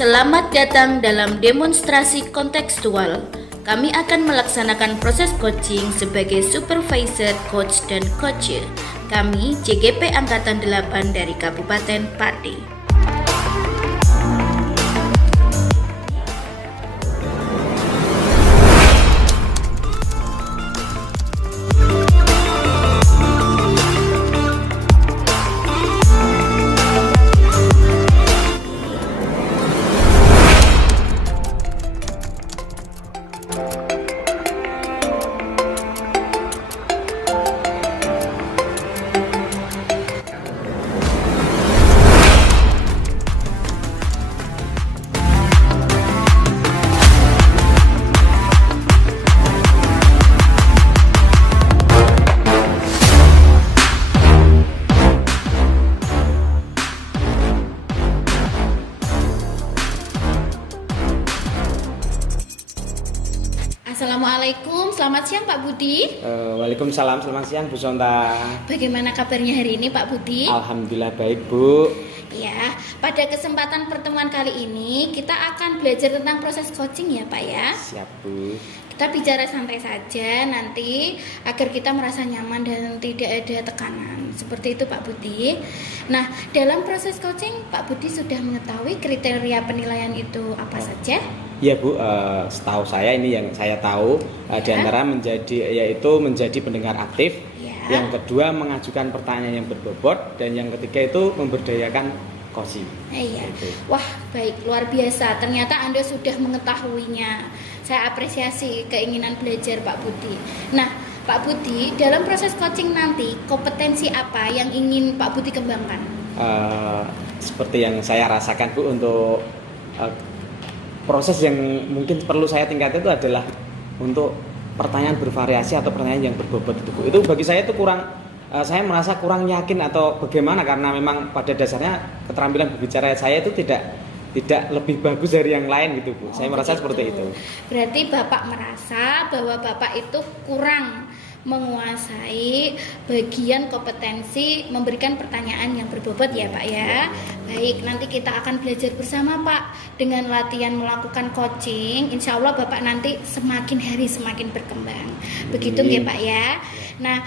Selamat datang dalam demonstrasi kontekstual. Kami akan melaksanakan proses coaching sebagai supervisor, coach, dan coacher. Kami JGP Angkatan 8 dari Kabupaten Pati. Assalamualaikum, selamat siang Pak Budi. Waalaikumsalam, selamat siang Bu Sonta. Bagaimana kabarnya hari ini Pak Budi? Alhamdulillah baik Bu. Ya, pada kesempatan pertemuan kali ini kita akan belajar tentang proses coaching ya Pak ya. Siap Bu. Kita bicara santai saja nanti agar kita merasa nyaman dan tidak ada tekanan. Seperti itu Pak Budi. Nah, dalam proses coaching Pak Budi sudah mengetahui kriteria penilaian itu apa saja? Ya Bu, setahu saya ini yang saya tahu di antara yaitu menjadi pendengar aktif, yang kedua mengajukan pertanyaan yang berbobot, dan yang ketiga itu memberdayakan coaching. Iya. Wah, baik, luar biasa. Ternyata Anda sudah mengetahuinya. Saya apresiasi keinginan belajar Pak Budi. Nah, Pak Budi, dalam proses coaching nanti kompetensi apa yang ingin Pak Budi kembangkan? Seperti yang saya rasakan Bu, untuk proses yang mungkin perlu saya tingkatkan itu adalah untuk pertanyaan bervariasi atau pertanyaan yang berbobot itu Bu. Itu bagi saya itu kurang, saya merasa kurang yakin atau bagaimana, karena memang pada dasarnya keterampilan berbicara saya itu tidak lebih bagus dari yang lain gitu Bu. Saya merasa seperti itu. Berarti Bapak merasa bahwa Bapak itu kurang menguasai bagian kompetensi memberikan pertanyaan yang berbobot ya Pak ya. Baik, nanti kita akan belajar bersama Pak. Dengan latihan melakukan coaching, insya Allah Bapak nanti semakin hari semakin berkembang. Begitu ya Pak ya. Nah,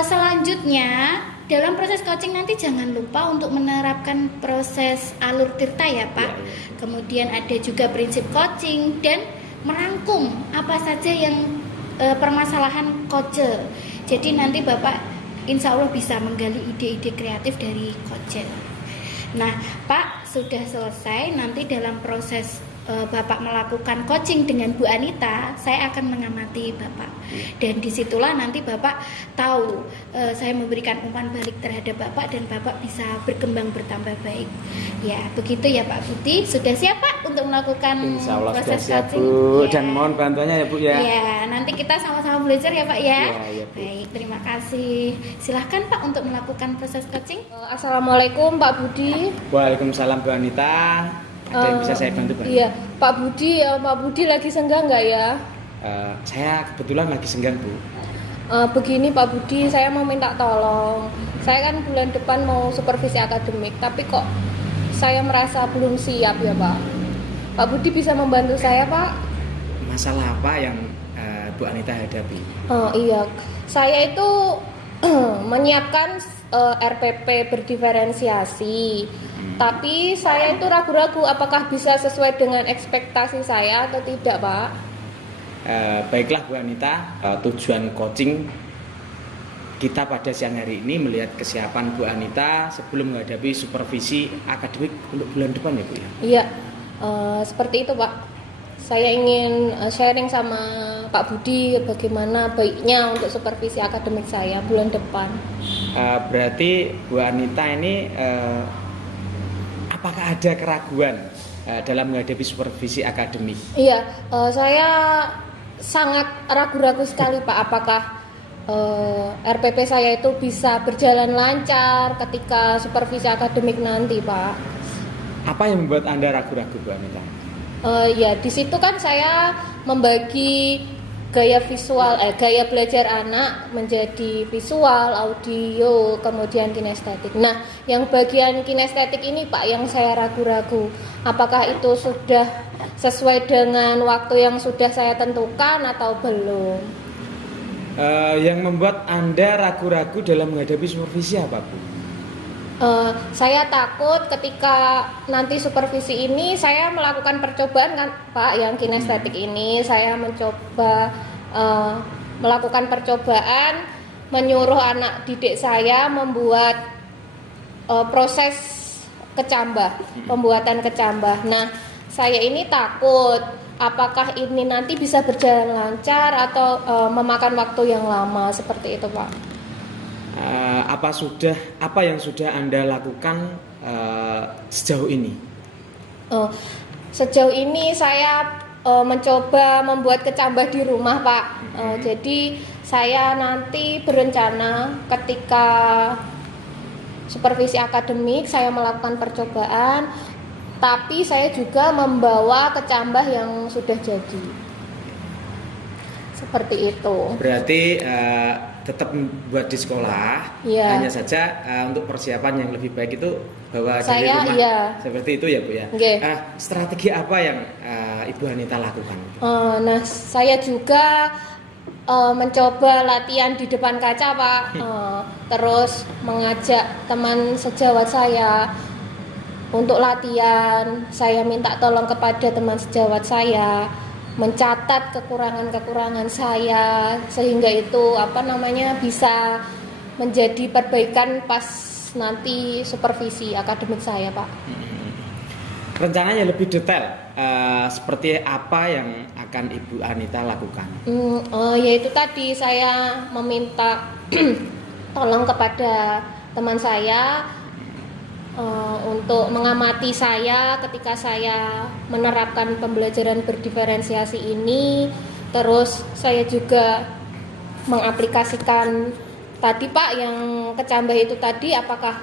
selanjutnya dalam proses coaching nanti jangan lupa untuk menerapkan proses alur tirta ya Pak. Kemudian ada juga prinsip coaching dan merangkum apa saja yang permasalahan coacher. Jadi nanti Bapak insya Allah bisa menggali ide-ide kreatif dari coacher. Nah Pak, sudah selesai. Nanti dalam proses Bapak melakukan coaching dengan Bu Anita, saya akan mengamati Bapak. Dan disitulah nanti Bapak tahu saya memberikan umpan balik terhadap Bapak dan Bapak bisa berkembang bertambah baik. Ya, begitu ya Pak Budi. Sudah siap Pak untuk melakukan proses siap, coaching? Bu. Ya. Dan mohon bantuannya ya Bu ya. Ya, nanti kita sama-sama belajar ya Pak ya. Ya, baik, terima kasih. Silahkan Pak untuk melakukan proses coaching. Assalamualaikum Pak Budi. Waalaikumsalam Bu Anita. Ada yang bisa saya bantu Pak? Iya, Pak Budi lagi senggang nggak ya? Saya kebetulan lagi senggang Bu. Begini Pak Budi, saya mau minta tolong. Saya kan bulan depan mau supervisi akademik, tapi kok saya merasa belum siap ya Pak. Pak Budi bisa membantu saya Pak? Masalah apa yang Bu Anita hadapi? Iya, saya itu menyiapkan RPP berdiferensiasi. Tapi saya itu ragu-ragu apakah bisa sesuai dengan ekspektasi saya atau tidak Pak. Baiklah Bu Anita, tujuan coaching kita pada siang hari ini melihat kesiapan Bu Anita sebelum menghadapi supervisi akademik untuk bulan depan ya Bu ya? Iya, seperti itu Pak. Saya ingin sharing sama Pak Budi bagaimana baiknya untuk supervisi akademik saya bulan depan. Berarti Bu Anita ini apakah ada keraguan dalam menghadapi supervisi akademik? Iya, saya sangat ragu-ragu sekali Pak, apakah RPP saya itu bisa berjalan lancar ketika supervisi akademik nanti Pak. Apa yang membuat Anda ragu-ragu Bu Anita? Ya di situ kan saya membagi gaya belajar anak menjadi visual, audio, kemudian kinestetik. Nah, yang bagian kinestetik ini Pak yang saya ragu-ragu. Apakah itu sudah sesuai dengan waktu yang sudah saya tentukan atau belum? Yang membuat Anda ragu-ragu dalam menghadapi supervisi apa, Bu? Saya takut ketika nanti supervisi ini saya melakukan percobaan kan Pak yang kinestetik ini, saya mencoba melakukan percobaan menyuruh anak didik saya membuat proses kecambah, pembuatan kecambah. Nah, saya ini takut apakah ini nanti bisa berjalan lancar atau memakan waktu yang lama seperti itu Pak. Apa yang sudah Anda lakukan sejauh ini? Sejauh ini saya mencoba membuat kecambah di rumah Pak. Jadi saya nanti berencana ketika supervisi akademik saya melakukan percobaan, tapi saya juga membawa kecambah yang sudah jadi. Seperti itu. Berarti tetap buat di sekolah, ya. Hanya saja untuk persiapan yang lebih baik itu bawa dari saya, rumah. ya. Seperti itu ya Bu ya. Okay. Strategi apa yang Ibu Anita lakukan? Nah, saya juga mencoba latihan di depan kaca Pak. Terus mengajak teman sejawat saya untuk latihan. Saya minta tolong kepada teman sejawat saya mencatat kekurangan-kekurangan saya sehingga itu bisa menjadi perbaikan pas nanti supervisi akademik saya Pak. Rencananya lebih detail seperti apa yang akan Ibu Anita lakukan? Yaitu tadi saya meminta tolong kepada teman saya untuk mengamati saya ketika saya menerapkan pembelajaran berdiferensiasi ini. Terus saya juga mengaplikasikan tadi Pak yang kecambah itu tadi, apakah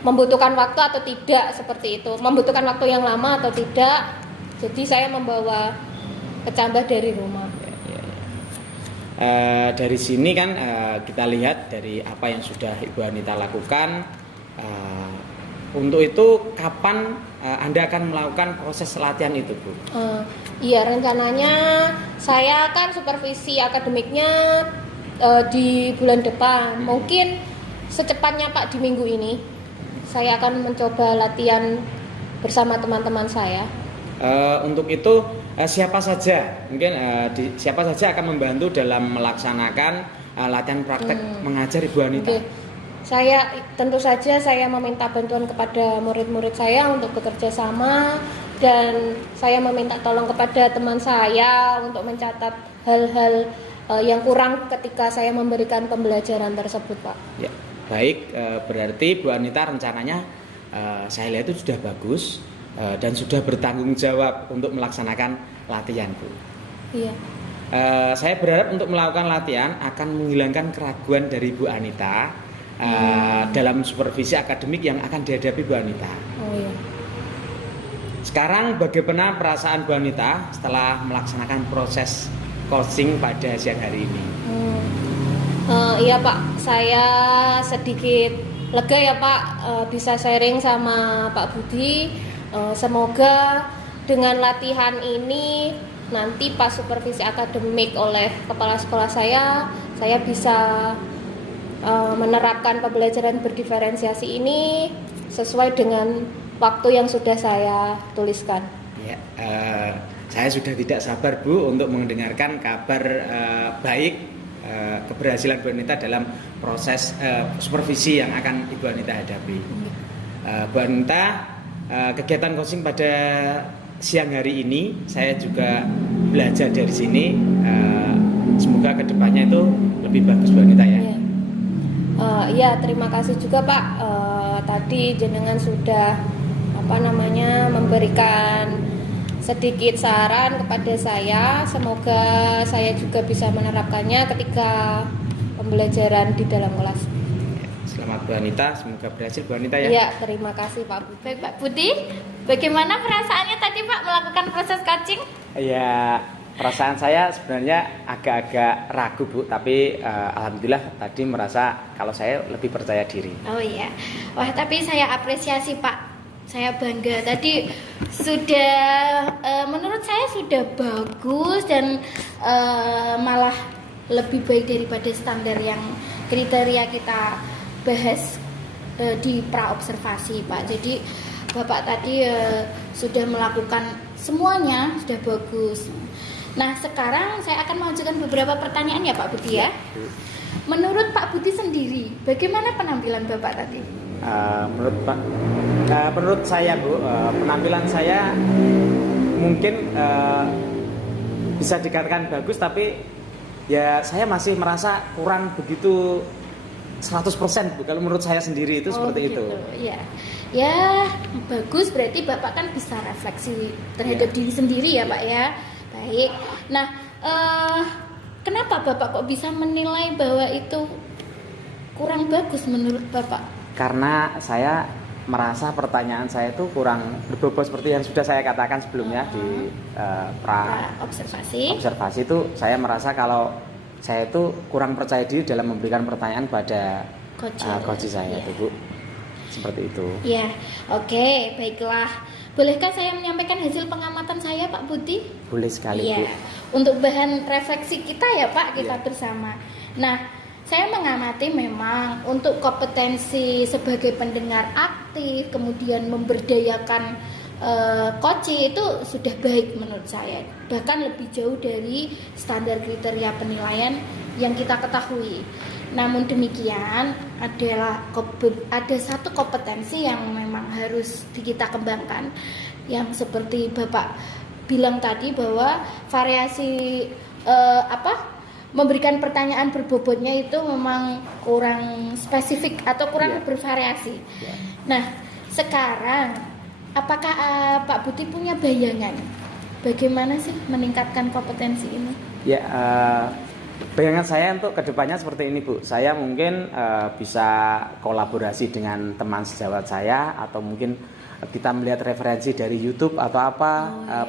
membutuhkan waktu atau tidak, seperti itu, membutuhkan waktu yang lama atau tidak. Jadi saya membawa kecambah dari rumah. Dari sini kan kita lihat dari apa yang sudah Ibu Anita lakukan. Untuk itu kapan Anda akan melakukan proses latihan itu, Bu? Iya, rencananya saya kan supervisi akademiknya di bulan depan. Mungkin secepatnya Pak di minggu ini saya akan mencoba latihan bersama teman-teman saya. Untuk itu siapa saja siapa saja akan membantu dalam melaksanakan latihan praktek mengajar Ibu Anita? Okay. Tentu saja saya meminta bantuan kepada murid-murid saya untuk bekerja sama, dan saya meminta tolong kepada teman saya untuk mencatat hal-hal yang kurang ketika saya memberikan pembelajaran tersebut Pak. Ya, baik, berarti Bu Anita rencananya saya lihat itu sudah bagus dan sudah bertanggung jawab untuk melaksanakan latihan, Bu. Iya. Saya berharap untuk melakukan latihan akan menghilangkan keraguan dari Bu Anita dalam supervisi akademik yang akan dihadapi Bu Anita. Oh iya. Sekarang bagaimana perasaan Bu Anita setelah melaksanakan proses coaching pada siang hari ini? Iya Pak, saya sedikit lega ya Pak, bisa sharing sama Pak Budi. Semoga dengan latihan ini nanti pas supervisi akademik oleh kepala sekolah saya bisa menerapkan pembelajaran berdiferensiasi ini sesuai dengan waktu yang sudah saya tuliskan. Ya, saya sudah tidak sabar Bu untuk mendengarkan kabar baik keberhasilan Bu Anita dalam proses supervisi yang akan Ibu Anita hadapi. Bu Anita, kegiatan coaching pada siang hari ini saya juga belajar dari sini. Semoga kedepannya itu lebih bagus Bu Anita ya. Iya, terima kasih juga Pak. Tadi jenengan sudah memberikan sedikit saran kepada saya. Semoga saya juga bisa menerapkannya ketika pembelajaran di dalam kelas. Selamat Bu Anita, semoga berhasil Bu Anita ya. Iya, terima kasih Pak Budi. Baik Pak Budi, bagaimana perasaannya tadi Pak melakukan proses coaching? Ya, perasaan saya sebenarnya agak-agak ragu Bu, tapi alhamdulillah tadi merasa kalau saya lebih percaya diri. Oh iya, wah tapi saya apresiasi Pak, saya bangga tadi sudah menurut saya sudah bagus dan malah lebih baik daripada standar yang kriteria kita bahas di praobservasi Pak. Jadi Bapak tadi sudah melakukan semuanya, sudah bagus. Nah sekarang saya akan mengajukan beberapa pertanyaan ya Pak Budi ya. Menurut Pak Budi sendiri, bagaimana penampilan Bapak tadi? Menurut saya Bu, penampilan saya mungkin bisa dikatakan bagus, tapi ya saya masih merasa kurang begitu 100% Bu. Kalau menurut saya sendiri itu seperti gitu. itu. Ya. Ya, bagus berarti Bapak kan bisa refleksi terhadap diri sendiri ya Pak ya. Baik. Nah, kenapa Bapak kok bisa menilai bahwa itu kurang bagus menurut Bapak? Karena saya merasa pertanyaan saya itu kurang berbobot seperti yang sudah saya katakan sebelumnya di observasi itu. Saya merasa kalau saya itu kurang percaya diri dalam memberikan pertanyaan pada coach saya itu Bu. Seperti itu. Ya, oke, baiklah. Bolehkah saya menyampaikan hasil pengamatan saya Pak Budi? Boleh sekali Bu. Untuk bahan refleksi kita ya Pak, kita bersama. Nah, saya mengamati memang untuk kompetensi sebagai pendengar aktif, kemudian memberdayakan coaching itu sudah baik menurut saya. Bahkan lebih jauh dari standar kriteria penilaian yang kita ketahui. Namun demikian ada satu kompetensi yang memang harus kita kembangkan, yang seperti Bapak bilang tadi bahwa variasi memberikan pertanyaan berbobotnya itu memang kurang spesifik atau kurang bervariasi. Nah sekarang apakah Pak Budi punya bayangan bagaimana sih meningkatkan kompetensi ini? Ya. Bayangan saya untuk kedepannya seperti ini Bu. Saya mungkin bisa kolaborasi dengan teman sejawat saya, atau mungkin kita melihat referensi dari YouTube atau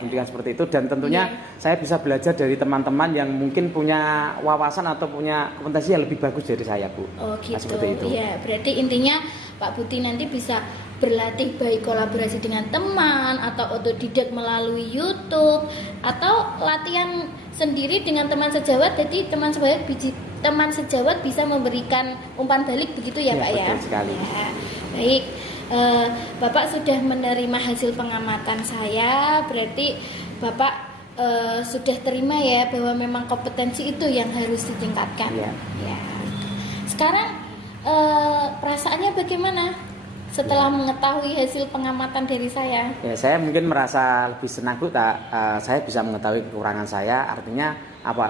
pendidikan seperti itu, dan tentunya saya bisa belajar dari teman-teman yang mungkin punya wawasan atau punya kompetensi yang lebih bagus dari saya Bu. Oh gitu. Nah, seperti itu. Ya, berarti intinya Pak Budi nanti bisa berlatih baik kolaborasi dengan teman atau otodidak melalui YouTube atau latihan sendiri dengan teman sejawat. Jadi teman sejawat bisa memberikan umpan balik begitu ya Pak ya. Betul sekali. Ya, baik. Bapak sudah menerima hasil pengamatan saya, berarti Bapak sudah terima ya bahwa memang kompetensi itu yang harus ditingkatkan. Ya. Sekarang perasaannya bagaimana setelah mengetahui hasil pengamatan dari saya? Ya, saya mungkin merasa lebih senang Bu, saya bisa mengetahui kekurangan saya. Artinya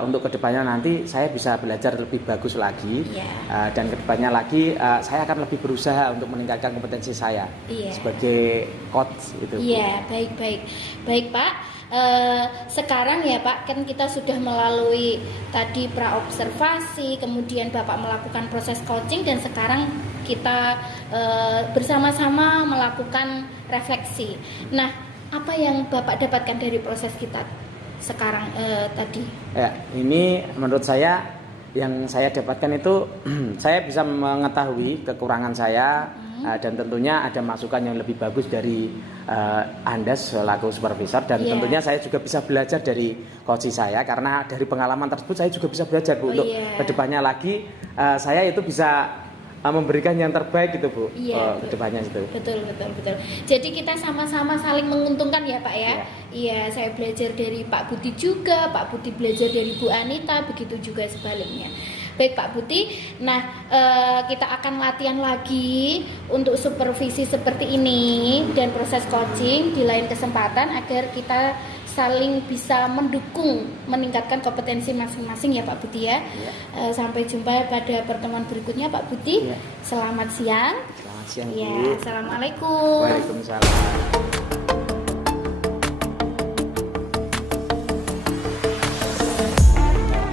untuk kedepannya nanti saya bisa belajar lebih bagus lagi, dan kedepannya lagi saya akan lebih berusaha untuk meningkatkan kompetensi saya sebagai coach itu. Iya, baik Pak. Sekarang ya Pak, kan kita sudah melalui tadi praobservasi, kemudian Bapak melakukan proses coaching, dan sekarang kita bersama-sama melakukan refleksi. Nah, apa yang Bapak dapatkan dari proses kita sekarang tadi? Ya, ini menurut saya yang saya dapatkan itu saya bisa mengetahui kekurangan saya, dan tentunya ada masukan yang lebih bagus dari Anda selaku supervisor, dan tentunya saya juga bisa belajar dari coach saya, karena dari pengalaman tersebut saya juga bisa belajar Bu, untuk kedepannya lagi saya itu bisa memberikan yang terbaik gitu Bu, kedepannya itu. Betul. Jadi kita sama-sama saling menguntungkan ya Pak ya. Iya, saya belajar dari Pak Budi juga, Pak Budi belajar dari Bu Anita, begitu juga sebaliknya. Baik Pak Budi, nah kita akan latihan lagi untuk supervisi seperti ini dan proses coaching di lain kesempatan agar kita saling bisa mendukung meningkatkan kompetensi masing-masing ya Pak Budi ya. Sampai jumpa pada pertemuan berikutnya Pak Budi. Selamat siang. Selamat siang Bu. Ya, assalamualaikum. Waalaikumsalam.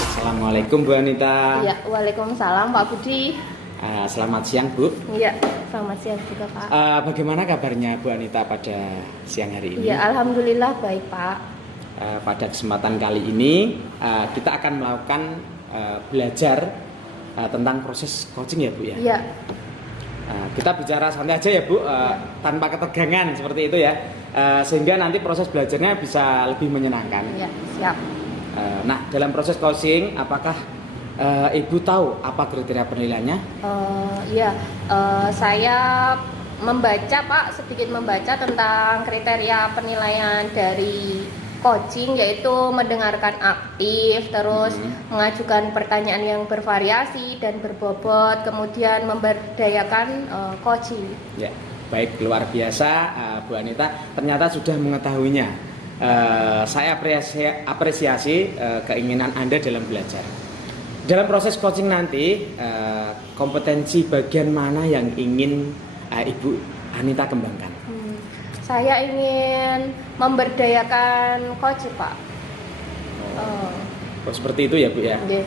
Assalamualaikum Bu Anita. Ya, waalaikumsalam Pak Budi. Selamat siang Bu. Iya, selamat siang juga Pak. Bagaimana kabarnya Bu Anita pada siang hari ini? Ya, alhamdulillah baik Pak. pada kesempatan kali ini kita akan melakukan belajar tentang proses coaching ya Bu ya. Iya. Kita bicara santai aja ya Bu, tanpa ketegangan seperti itu ya, sehingga nanti proses belajarnya bisa lebih menyenangkan. Iya, siap. Nah, dalam proses coaching, apakah Ibu tahu apa kriteria penilaiannya? Iya, saya sedikit membaca tentang kriteria penilaian dari coaching, yaitu mendengarkan aktif, terus mengajukan pertanyaan yang bervariasi dan berbobot, kemudian memberdayakan coaching. Ya, baik, luar biasa Bu Anita, ternyata sudah mengetahuinya. Saya apresiasi keinginan Anda dalam belajar. Dalam proses coaching nanti, kompetensi bagian mana yang ingin Ibu Anita kembangkan? Saya ingin memberdayakan coach, Pak. Oh, seperti itu ya Bu ya. Okay.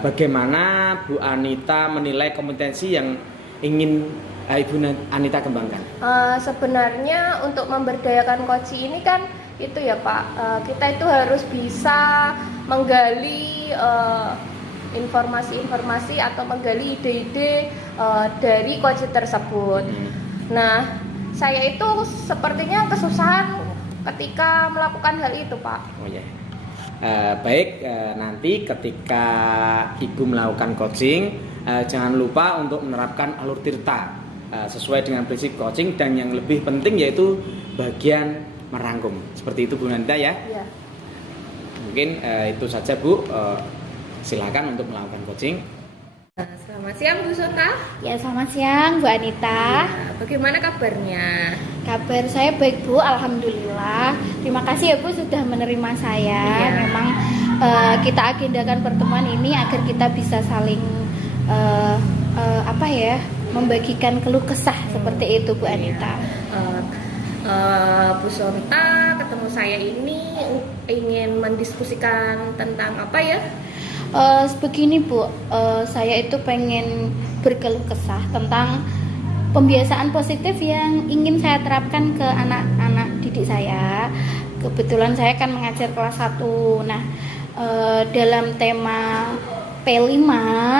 Bagaimana Bu Anita menilai kompetensi yang ingin Ibu Anita kembangkan? Sebenarnya untuk memberdayakan coach ini kan itu ya Pak, kita itu harus bisa menggali informasi-informasi atau menggali ide-ide dari coach tersebut. Nah, saya itu sepertinya kesusahan ketika melakukan hal itu, Pak. Oh ya. Baik, nanti ketika Ibu melakukan coaching, jangan lupa untuk menerapkan alur tirta sesuai dengan prinsip coaching, dan yang lebih penting yaitu bagian merangkum. Seperti itu Bu Anita ya. Iya. Mungkin itu saja Bu. Silakan untuk melakukan coaching. Selamat siang Bu Sonta. Ya, selamat siang Bu Anita. Bagaimana kabarnya? Kabar saya baik Bu, alhamdulillah. Terima kasih ya Bu sudah menerima saya. Iya. Memang kita agendakan pertemuan ini agar kita bisa saling membagikan keluh kesah seperti itu Bu Anita. Bu Sonta ketemu saya ini ingin mendiskusikan tentang apa ya? Begini Bu, saya itu pengen berkeluh kesah tentang pembiasaan positif yang ingin saya terapkan ke anak-anak didik saya. Kebetulan saya kan mengajar kelas 1. Nah, dalam tema P5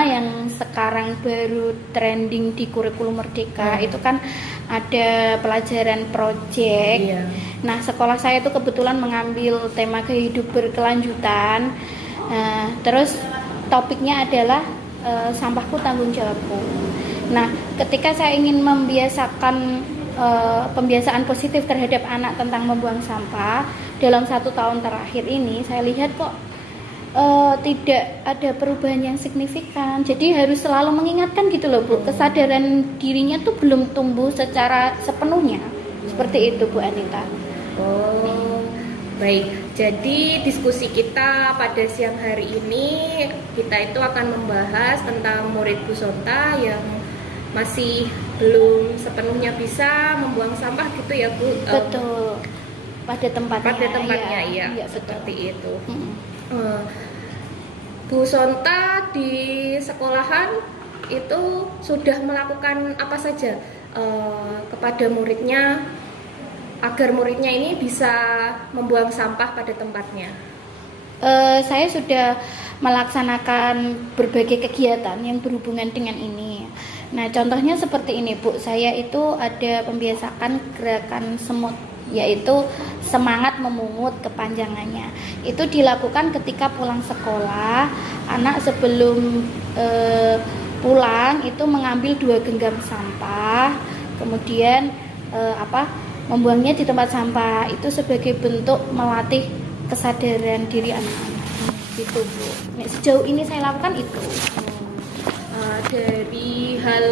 yang sekarang baru trending di kurikulum Merdeka, itu kan ada pelajaran project. Iya. Nah, sekolah saya itu kebetulan mengambil tema kehidupan berkelanjutan. Terus topiknya adalah sampahku tanggung jawabku. Nah, ketika saya ingin membiasakan pembiasaan positif terhadap anak tentang membuang sampah dalam 1 tahun terakhir ini, saya lihat kok tidak ada perubahan yang signifikan. Jadi harus selalu mengingatkan gitu loh Bu, kesadaran dirinya tuh belum tumbuh secara sepenuhnya. Seperti itu Bu Anita. Oh, baik. Jadi diskusi kita pada siang hari ini, kita itu akan membahas tentang murid Bu Sonta yang masih belum sepenuhnya bisa membuang sampah gitu ya Bu. Betul. Pada tempatnya. Iya, betul. seperti itu. Bu Sonta di sekolahan itu sudah melakukan apa saja kepada muridnya agar muridnya ini bisa membuang sampah pada tempatnya? Saya sudah melaksanakan berbagai kegiatan yang berhubungan dengan ini. Nah, contohnya seperti ini Bu, saya itu ada pembiasakan gerakan semut, yaitu semangat memungut kepanjangannya. Itu dilakukan ketika pulang sekolah, anak sebelum pulang itu mengambil 2 genggam sampah, kemudian membuangnya di tempat sampah. Itu sebagai bentuk melatih kesadaran diri anak-anak. Gitu Bu. Nah, sejauh ini saya lakukan itu. Dari hal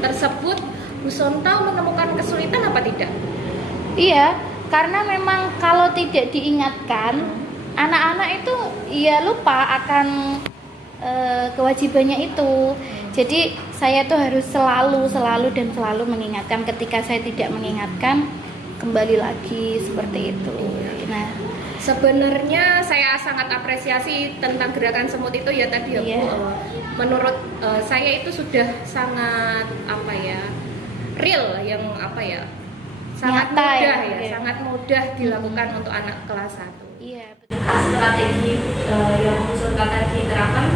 tersebut, Bu Sonta menemukan kesulitan apa tidak? Iya, karena memang kalau tidak diingatkan, anak-anak itu ya lupa akan kewajibannya itu. Jadi saya tuh harus selalu mengingatkan. Ketika saya tidak mengingatkan, kembali lagi seperti itu. Nah, sebenarnya saya sangat apresiasi tentang gerakan semut itu ya tadi ya Bu. Menurut saya itu sudah sangat real, yang sangat nyata, mudah ya. sangat mudah dilakukan untuk anak kelas 1. Strategi yang Bu tadi terapkan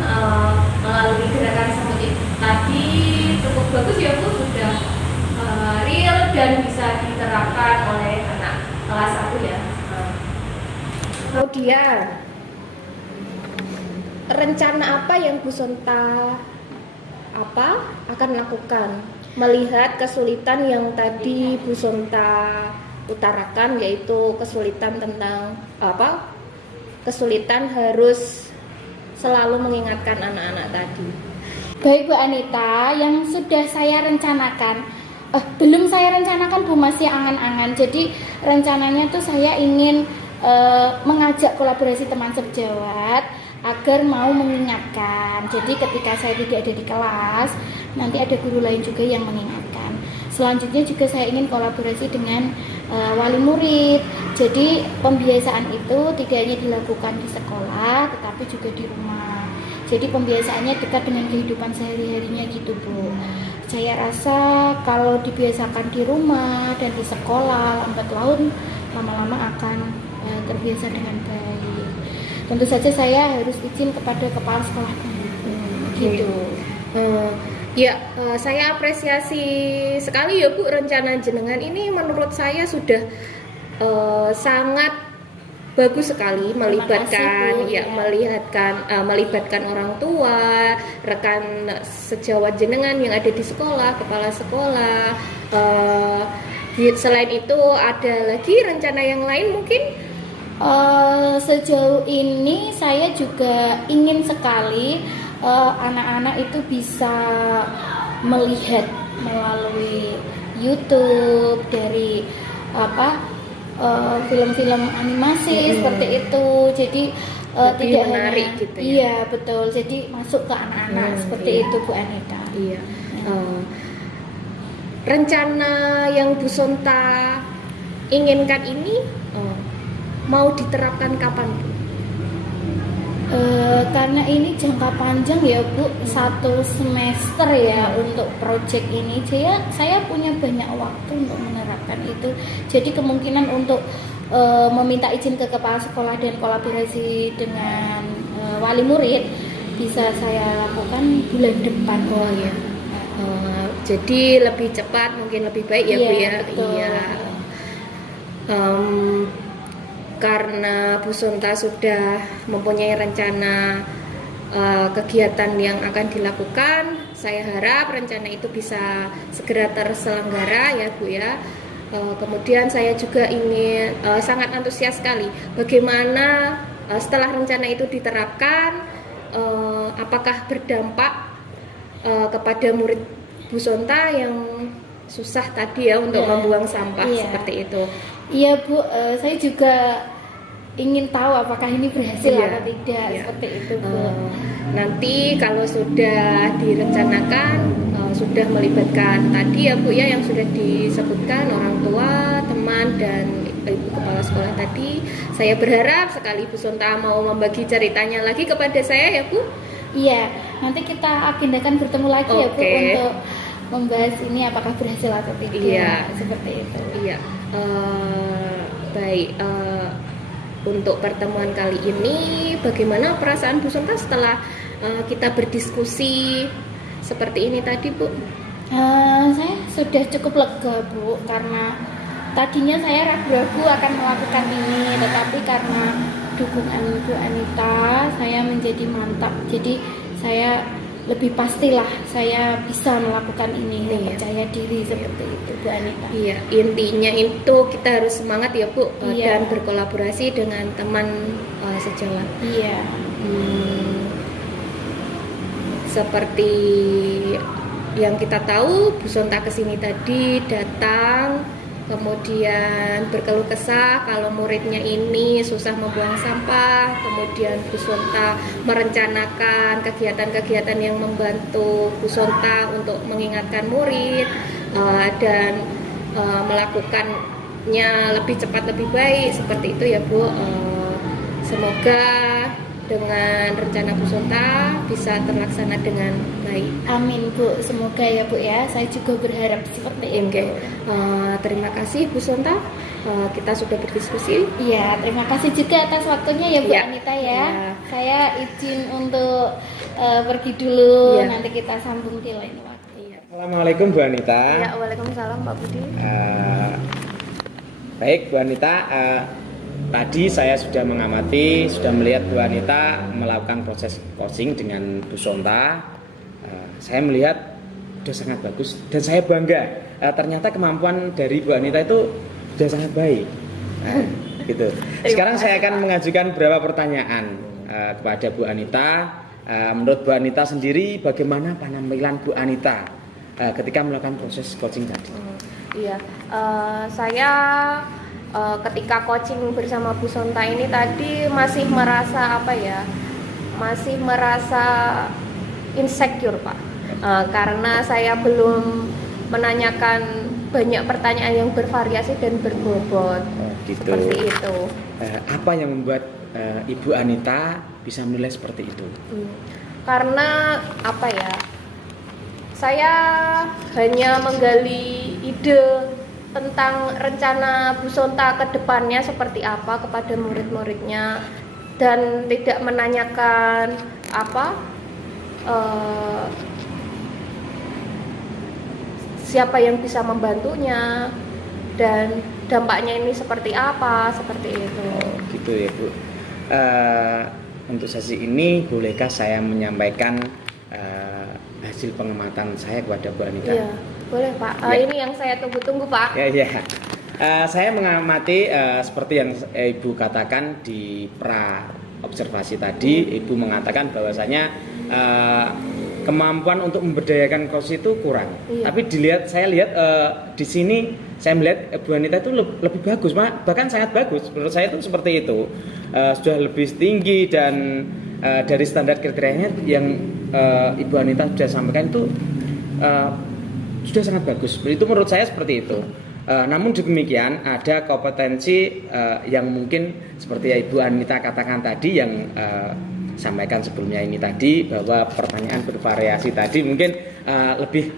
melalui gerakan semut itu tadi cukup bagus ya Bu, sudah real dan bisa diterapkan oleh anak kelas 1 ya. Kemudian rencana apa yang Bu Sonta akan lakukan melihat kesulitan yang tadi Bu Sonta utarakan, yaitu kesulitan tentang kesulitan harus selalu mengingatkan anak-anak tadi. Baik Bu Anita, yang sudah saya rencanakan, belum saya rencanakan Bu, masih angan-angan. Jadi rencananya tuh saya ingin mengajak kolaborasi teman sejawat agar mau mengingatkan. Jadi ketika saya tidak ada di kelas, nanti ada guru lain juga yang mengingatkan. Selanjutnya juga saya ingin kolaborasi dengan wali murid. Jadi pembiasaan itu tidak hanya dilakukan di sekolah, tetapi juga di rumah. Jadi pembiasaannya dekat dengan kehidupan sehari-harinya gitu Bu. Saya rasa kalau dibiasakan di rumah dan di sekolah, lambat laun lama-lama akan terbiasa dengan baik. Tentu saja saya harus izin kepada kepala sekolah gitu. Saya apresiasi sekali ya Bu, rencana jenengan ini menurut saya sudah sangat bagus sekali, melibatkan melibatkan orang tua, rekan sejawat jenengan yang ada di sekolah, kepala sekolah. Selain itu ada lagi rencana yang lain mungkin? Sejauh ini saya juga ingin sekali anak-anak itu bisa melihat melalui YouTube dari film-film animasi seperti itu. Jadi tidak menarik hanya gitu ya. Iya betul. Jadi masuk ke anak-anak seperti itu Bu Anita. Iya. Rencana yang Bu Sonta inginkan ini mau diterapkan kapan Bu? Karena ini jangka panjang ya Bu, 1 semester ya untuk proyek ini. Jadi saya punya banyak waktu untuk menerapkan itu. Jadi kemungkinan untuk meminta izin ke kepala sekolah dan kolaborasi dengan wali murid bisa saya lakukan bulan depan. Oh ya. Jadi lebih cepat mungkin lebih baik ya Bu ya. Betul. Iya. Karena Bu Sonta sudah mempunyai rencana kegiatan yang akan dilakukan, saya harap rencana itu bisa segera terselenggara ya Bu ya. Kemudian saya juga ingin sangat antusias sekali bagaimana setelah rencana itu diterapkan, apakah berdampak kepada murid Bu Sonta yang susah tadi ya untuk membuang sampah seperti itu. Iya Bu, saya juga ingin tahu apakah ini berhasil atau tidak seperti itu Bu. Nanti kalau sudah direncanakan, sudah melibatkan tadi ya Bu ya yang sudah disebutkan orang tua, teman dan ibu kepala sekolah tadi, saya berharap sekali Bu Sonta mau membagi ceritanya lagi kepada saya ya Bu. Iya, nanti kita agendakan bertemu lagi ya Bu untuk membahas ini apakah berhasil atau tidak. Seperti itu. Iya. Baik. Untuk pertemuan kali ini, bagaimana perasaan Bu Sonta setelah kita berdiskusi seperti ini tadi Bu? Saya sudah cukup lega Bu, karena tadinya saya ragu-ragu akan melakukan ini, tetapi karena dukungan Bu Anita, saya menjadi mantap. Jadi saya lebih pastilah saya bisa melakukan ini, percaya diri seperti itu Bu Anita. Iya, intinya itu kita harus semangat ya Bu, dan berkolaborasi dengan teman sejawat. Iya. Seperti yang kita tahu, Bu Sonta kesini tadi datang, kemudian berkeluh kesah kalau muridnya ini susah membuang sampah, kemudian Bu Sonta merencanakan kegiatan-kegiatan yang membantu Bu Sonta untuk mengingatkan murid dan melakukannya lebih cepat lebih baik seperti itu ya Bu. Semoga dengan rencana Bu Sonta bisa terlaksana dengan baik. Amin Bu, semoga ya Bu ya. Saya juga berharap seperti itu. Terima kasih Bu Sonta. kita sudah berdiskusi. Iya, terima kasih juga atas waktunya ya Bu Iya. Anita ya. Iya. Saya izin untuk pergi dulu, Iya. nanti kita sambung di lain waktu. Assalamualaikum Bu Anita. Ya, waalaikumsalam Pak Budi. Baik Bu Anita, tadi saya sudah mengamati, sudah melihat Bu Anita melakukan proses coaching dengan Bu Sonta. Saya melihat sudah sangat bagus dan saya bangga. Ternyata kemampuan dari Bu Anita itu sudah sangat baik. Gitu. Sekarang saya akan mengajukan beberapa pertanyaan kepada Bu Anita. Menurut Bu Anita sendiri, bagaimana penampilan Bu Anita ketika melakukan proses coaching tadi? Iya, saya ketika coaching bersama Bu Sonta ini tadi masih merasa masih merasa insecure Pak, karena saya belum menanyakan banyak pertanyaan yang bervariasi dan berbobot. Gitu. Seperti itu. Apa yang membuat Ibu Anita bisa menilai seperti itu? Karena saya hanya menggali ide tentang rencana Bu Sonta ke depannya seperti apa kepada murid-muridnya, dan tidak menanyakan siapa yang bisa membantunya dan dampaknya ini seperti apa, seperti itu. Gitu ya Bu. Untuk sesi ini bolehkah saya menyampaikan hasil pengamatan saya kepada Bu Anita? Iya, boleh Pak. Ya. Ini yang saya tunggu-tunggu Pak. Ya. Saya mengamati seperti yang Ibu katakan di pra observasi tadi, Ibu mengatakan bahwasanya kemampuan untuk memberdayakan coach itu kurang. Iya. Tapi saya lihat di sini saya melihat Bu Anita itu lebih bagus, bahkan sangat bagus. Menurut saya itu seperti itu. Sudah lebih tinggi dan dari standar kriterianya yang Ibu Anita sudah sampaikan itu sudah sangat bagus. Itu menurut saya seperti itu. Namun demikian ada kompetensi yang mungkin seperti yang Ibu Anita katakan tadi, yang sampaikan sebelumnya ini tadi, bahwa pertanyaan bervariasi tadi mungkin lebih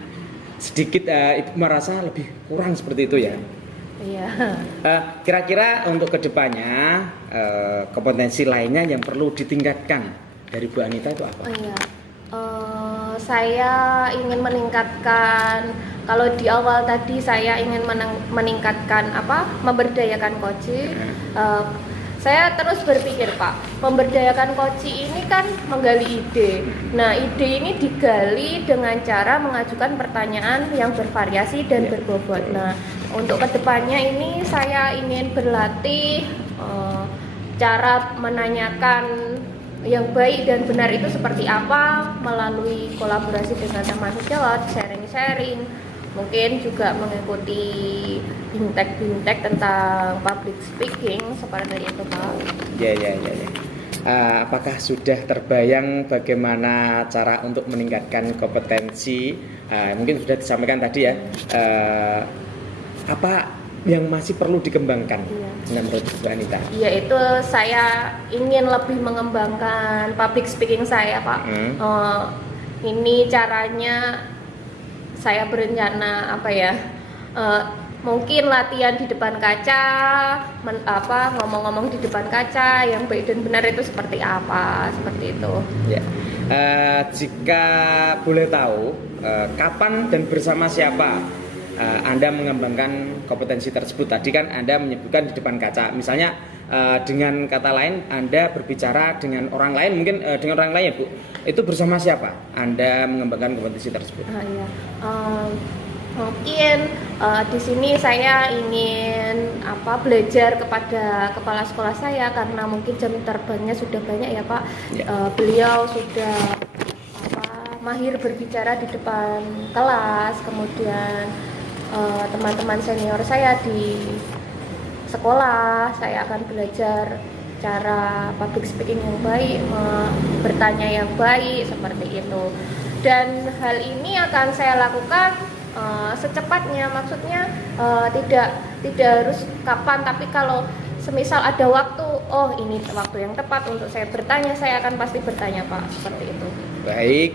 sedikit Ibu merasa lebih kurang seperti itu ya. Iya. Kira-kira untuk kedepannya kompetensi lainnya yang perlu ditingkatkan dari Bu Anita itu apa? Iya. Saya ingin meningkatkan, kalau di awal tadi saya ingin meningkatkan memberdayakan coaching. Saya terus berpikir Pak, memberdayakan coaching ini kan menggali ide. Nah, ide ini digali dengan cara mengajukan pertanyaan yang bervariasi dan berbobot. Nah, untuk kedepannya ini saya ingin berlatih cara menanyakan yang baik dan benar itu seperti apa melalui kolaborasi dengan teman sejawat, sharing-sharing, mungkin juga mengikuti bintek tentang public speaking seperti itu Pak. Ya. Apakah sudah terbayang bagaimana cara untuk meningkatkan kompetensi? Mungkin sudah disampaikan tadi ya. Apa yang masih perlu dikembangkan menurut Bu Anita? Yaitu saya ingin lebih mengembangkan public speaking saya Pak. Ini caranya saya berencana mungkin latihan di depan kaca, ngomong-ngomong di depan kaca yang baik dan benar itu seperti apa, seperti itu. Ya. Jika boleh tahu, kapan dan bersama siapa Anda mengembangkan kompetensi tersebut? Tadi kan Anda menyebutkan di depan kaca, misalnya dengan kata lain Anda berbicara dengan orang lain, mungkin dengan orang lain ya Bu, itu bersama siapa Anda mengembangkan kompetensi tersebut? Mungkin di sini saya ingin belajar kepada kepala sekolah saya, karena mungkin jam terbangnya sudah banyak ya Pak. Beliau sudah mahir berbicara di depan kelas, kemudian teman-teman senior saya di sekolah, saya akan belajar cara public speaking yang baik, bertanya yang baik, seperti itu. Dan hal ini akan saya lakukan secepatnya, maksudnya tidak harus kapan, tapi kalau semisal ada waktu, ini waktu yang tepat untuk saya bertanya, saya akan pasti bertanya Pak, seperti itu. Baik,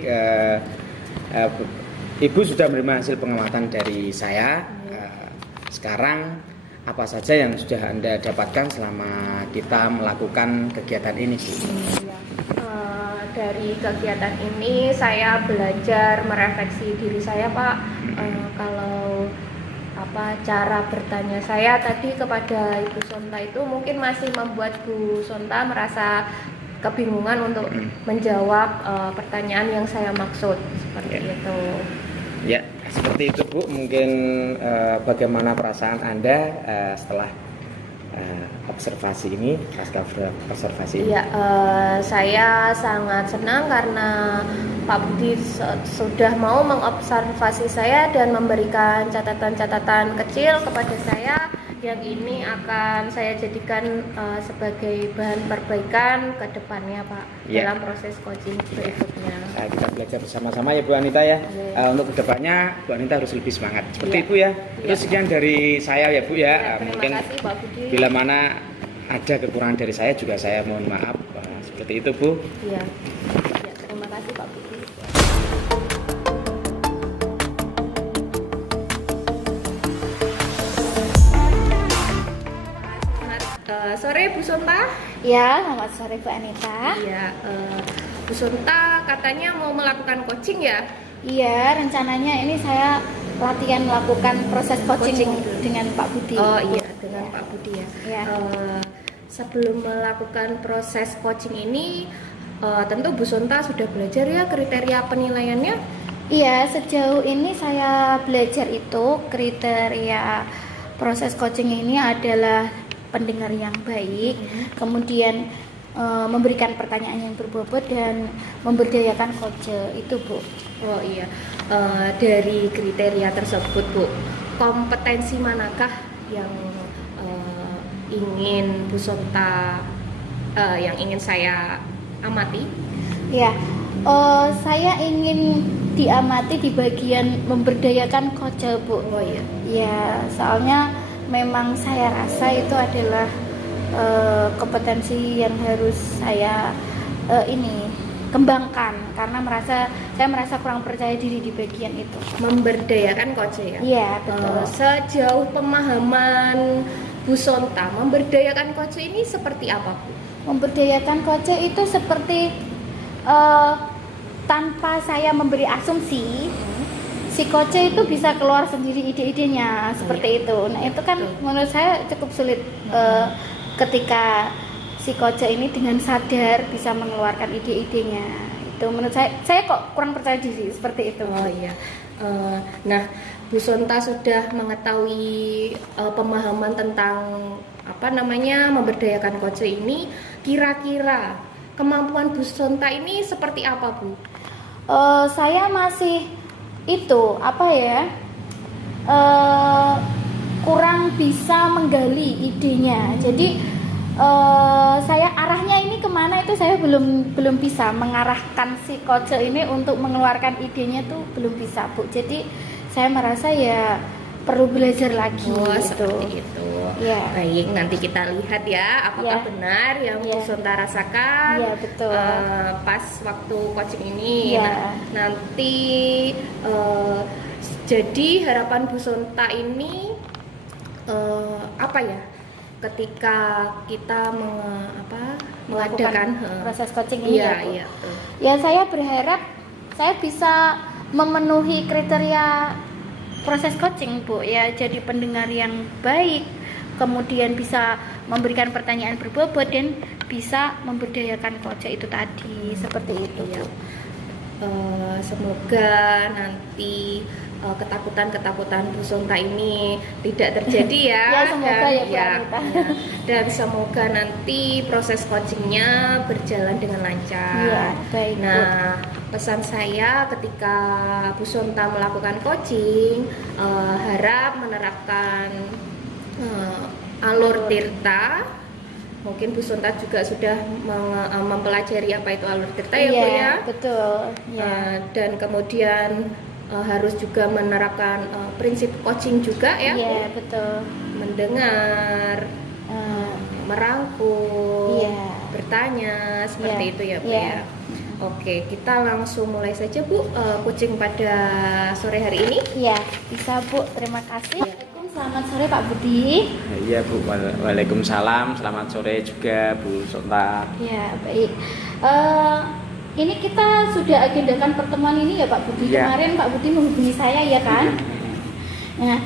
Ibu sudah menerima hasil pengamatan dari saya. Sekarang apa saja yang sudah Anda dapatkan selama kita melakukan kegiatan ini, Bu? Dari kegiatan ini saya belajar merefleksi diri saya, Pak. Kalau cara bertanya saya tadi kepada Ibu Sonta itu mungkin masih membuat Bu Sonta merasa kebingungan untuk menjawab pertanyaan yang saya maksud seperti itu. Ya, seperti itu Bu. Mungkin bagaimana perasaan Anda setelah observasi ini, pasca observasi ini? Iya, saya sangat senang karena Pak Budi sudah mau mengobservasi saya dan memberikan catatan-catatan kecil kepada saya yang ini akan saya jadikan sebagai bahan perbaikan ke depannya, Pak, dalam proses coaching berikutnya. Kita belajar bersama-sama ya Bu Anita ya. Untuk kedepannya Bu Anita harus lebih semangat. Seperti itu ya. Itu sekian dari saya ya Bu ya. Mungkin kasih, Pak Budi. bila mana ada kekurangan dari saya juga saya mohon maaf. Seperti itu Bu. Iya. Ya, terima kasih Pak Budi. Sore Bu Sonta. Ya, selamat sore Bu Anita. Iya, Bu Sonta katanya mau melakukan coaching ya? Iya, rencananya ini saya latihan melakukan proses coaching dengan Pak Budi. Oh iya, dengan Pak Budi ya. Ya. Sebelum melakukan proses coaching ini, tentu Bu Sonta sudah belajar ya kriteria penilaiannya? Iya, sejauh ini saya belajar itu kriteria proses coaching ini adalah pendengar yang baik, kemudian memberikan pertanyaan yang berbobot dan memberdayakan coach itu Bu. Oh iya, dari kriteria tersebut Bu, kompetensi manakah yang ingin Bu Sonta, yang ingin saya amati? Ya, saya ingin diamati di bagian memberdayakan coach Bu. Oh iya. Ya, soalnya memang saya rasa itu adalah kompetensi yang harus saya kembangkan karena saya merasa kurang percaya diri di bagian itu. Memberdayakan coach ya? Iya, betul. Sejauh pemahaman Bu Sonta, memberdayakan coach ini seperti apa Bu? Memberdayakan coach itu seperti tanpa saya memberi asumsi, si coach itu bisa keluar sendiri ide-idenya seperti itu. Nah itu kan menurut saya cukup sulit ketika si coach ini dengan sadar bisa mengeluarkan ide-idenya. Itu menurut saya kok kurang percaya diri seperti itu. Oh iya. Nah, Bu Sonta sudah mengetahui pemahaman tentang memberdayakan coach ini. Kira-kira kemampuan Bu Sonta ini seperti apa Bu? Saya masih kurang bisa menggali idenya. Jadi saya arahnya ini kemana itu saya belum bisa mengarahkan si coach ini untuk mengeluarkan idenya tuh belum bisa Bu. Jadi saya merasa ya perlu belajar lagi. Seperti itu. Ya. Baik, nanti kita lihat ya apakah benar yang Bu Sonta rasakan. Iya, betul. Pas waktu coaching ini. Iya. Nah, nanti jadi harapan Bu Sonta ini ketika kita mengadakan proses coaching ini ya, ya Bu. Iya, Ya saya berharap saya bisa memenuhi kriteria proses coaching Bu ya, jadi pendengar yang baik, kemudian bisa memberikan pertanyaan berbobot dan bisa memberdayakan coach itu tadi, seperti itu ya. Bu. Semoga nanti ketakutan Bu Sonta ini tidak terjadi ya. Ya semoga dan, ya Bu Anita. Dan semoga nanti proses coachingnya berjalan dengan lancar. Ya, baik, nah, pesan saya ketika Bu Sonta melakukan coaching, harap menerapkan alur tirta. Mungkin Bu Sonta juga sudah mempelajari apa itu alur tirta ya Bu ya. Betul. Ya. Dan kemudian harus juga menerapkan prinsip coaching juga ya. Iya, betul. Mendengar, merangkul, bertanya, seperti itu ya Bu ya. Oke, kita langsung mulai saja Bu coaching pada sore hari ini. Iya, bisa Bu. Terima kasih. Selamat sore Pak Budi. Iya Bu, waalaikumsalam. Selamat sore juga Bu Sonta. Ya baik. Ini kita sudah agendakan pertemuan ini ya Pak Budi. Ya. Kemarin Pak Budi menghubungi saya ya kan. Nah,